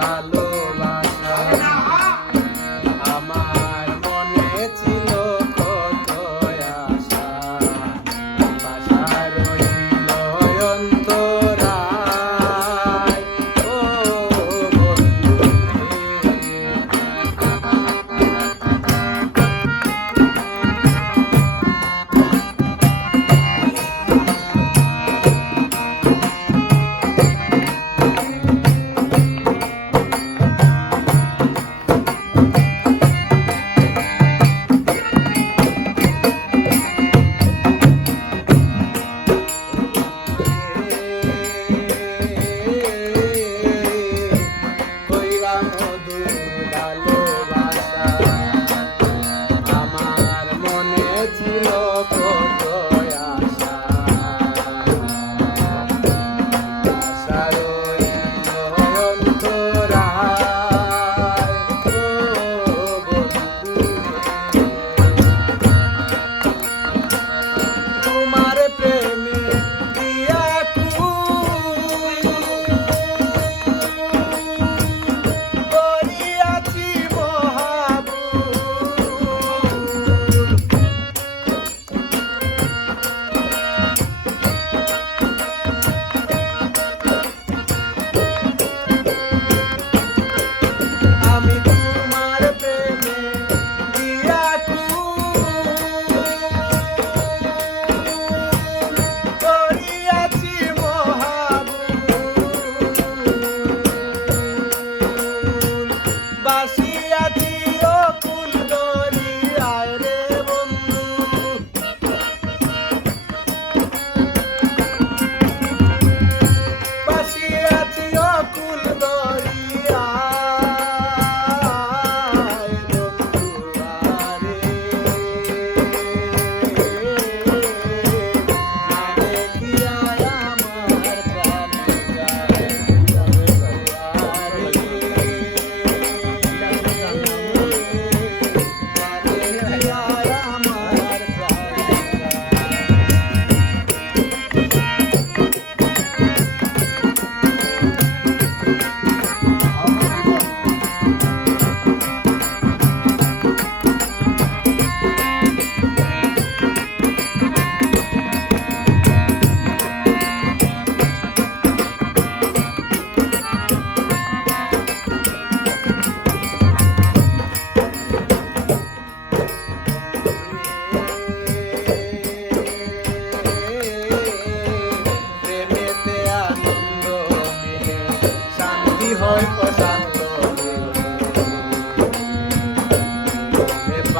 malo.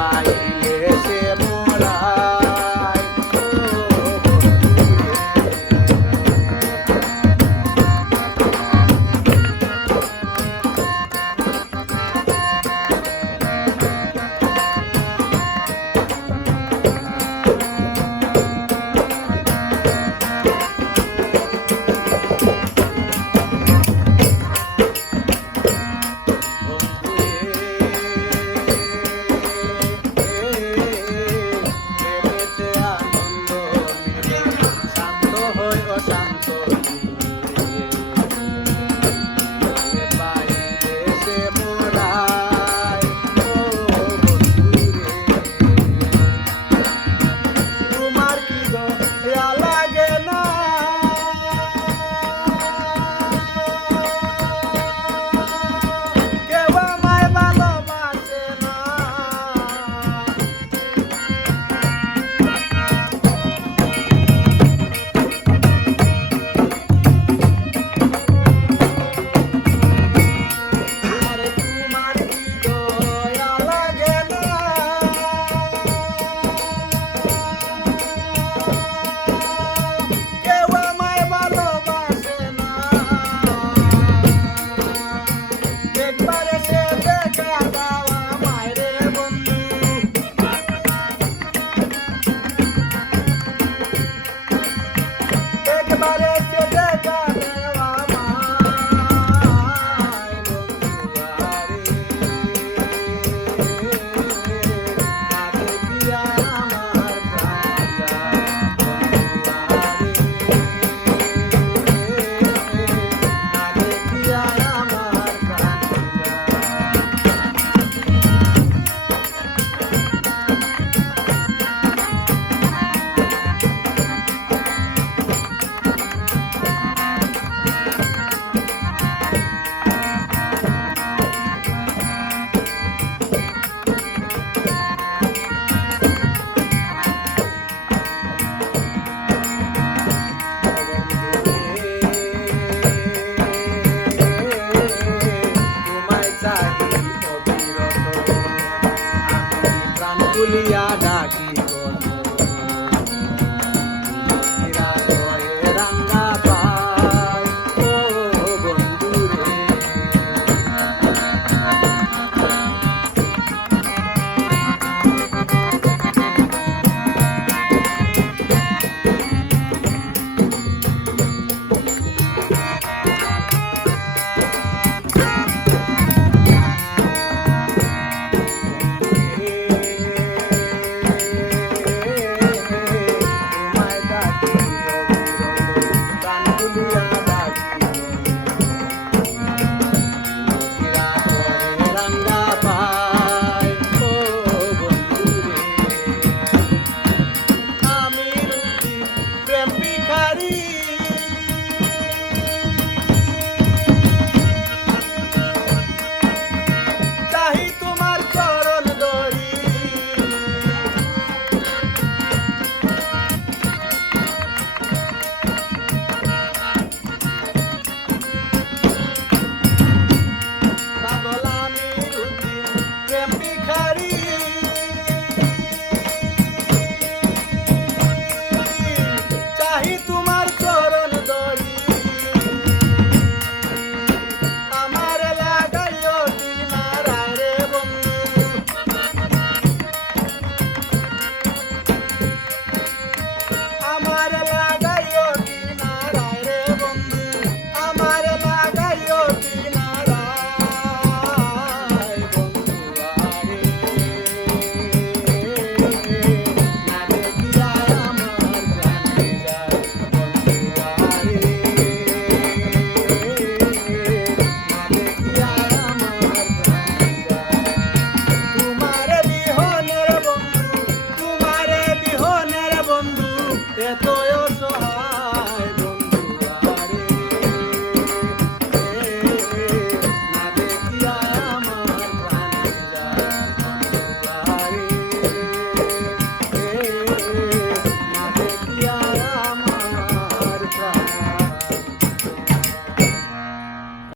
baile.